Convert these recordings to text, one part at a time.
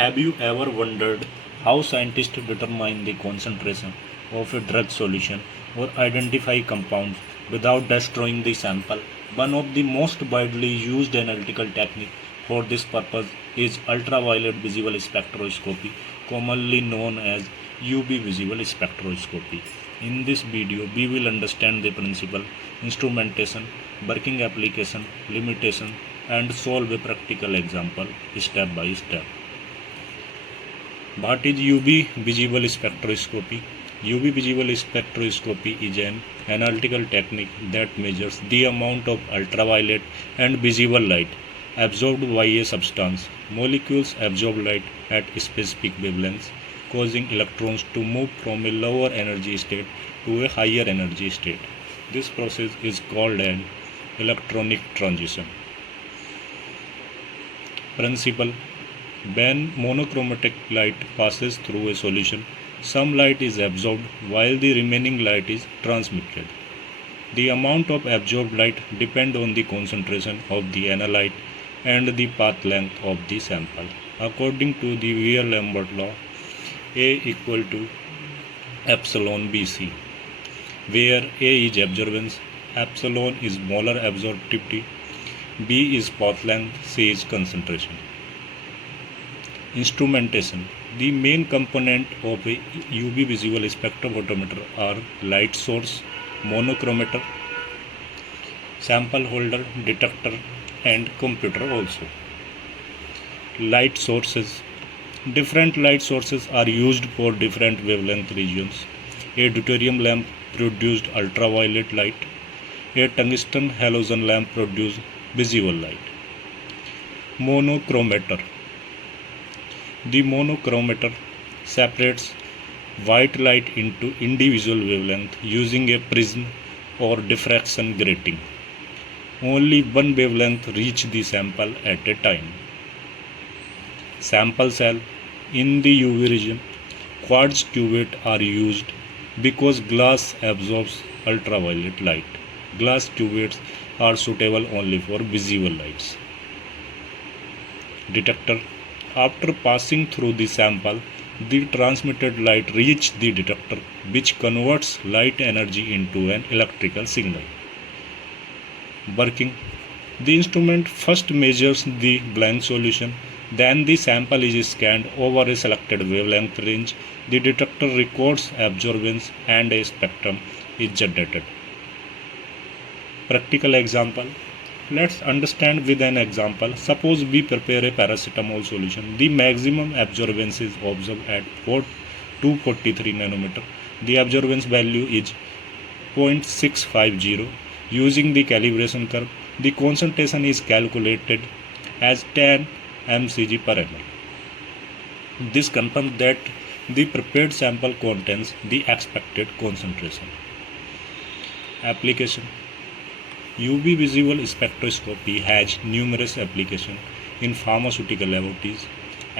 Have you ever wondered how scientists determine the concentration of a drug solution or identify compounds without destroying the sample? One of the most widely used analytical techniques for this purpose is ultraviolet visible spectroscopy, commonly known as UV-Visible Spectroscopy. In this video, we will understand the principle, instrumentation, working application, limitation, and solve a practical example step by step. What is UV-Visible Spectroscopy? UV-Visible Spectroscopy is an analytical technique that measures the amount of ultraviolet and visible light absorbed by a substance. Molecules absorb light at specific wavelengths, causing electrons to move from a lower energy state to a higher energy state. This process is called an electronic transition. Principle: when monochromatic light passes through a solution, some light is absorbed while the remaining light is transmitted. The amount of absorbed light depends on the concentration of the analyte and the path length of the sample. According to the Beer-Lambert law, A equal to epsilon BC, where A is absorbance, epsilon is molar absorptivity, B is path length, C is concentration. Instrumentation: the main component of a UV visible spectrophotometer are light source, monochromator, sample holder, detector, and computer also. Light sources: different light sources are used for different wavelength regions. A deuterium lamp produced ultraviolet light. A tungsten halogen lamp produced visible light. Monochromator: the monochromator separates white light into individual wavelengths using a prism or diffraction grating. Only one wavelength reaches the sample at a time. Sample cell: in the UV region, quartz cuvettes are used because glass absorbs ultraviolet light. Glass cuvettes are suitable only for visible lights. Detector: after passing through the sample, the transmitted light reaches the detector, which converts light energy into an electrical signal. Working: the instrument first measures the blank solution, then the sample is scanned over a selected wavelength range. The detector records absorbance and a spectrum is generated. Practical example: let's understand with an example. Suppose we prepare a paracetamol solution. The maximum absorbance is observed at 243 nanometer. The absorbance value is 0.650. Using the calibration curve, the concentration is calculated as 10 mcg per ml. This confirms that the prepared sample contains the expected concentration. Application: UV visible spectroscopy has numerous applications in pharmaceutical laboratories,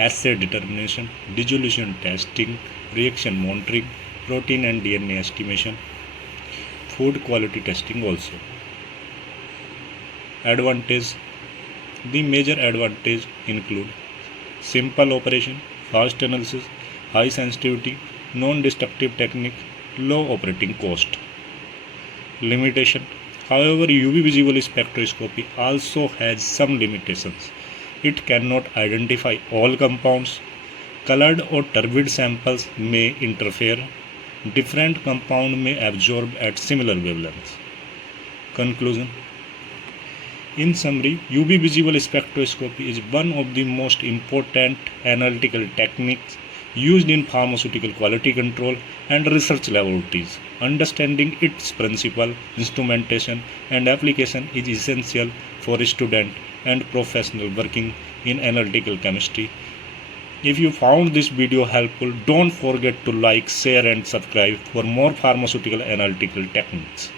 assay determination, dissolution testing, reaction monitoring, protein and DNA estimation, food quality testing also. Advantage: the major advantage include simple operation, fast analysis, high sensitivity, non-destructive technique, low operating cost. Limitation: however, UV visible spectroscopy also has some limitations. It cannot identify all compounds. Colored or turbid samples may interfere. Different compounds may absorb at similar wavelengths. Conclusion: in summary, UV visible spectroscopy is one of the most important analytical techniques used in pharmaceutical quality control and research laboratories. Understanding its principle, instrumentation, and application is essential for students and professionals working in analytical chemistry. If you found this video helpful, don't forget to like, share, and subscribe for more pharmaceutical analytical techniques.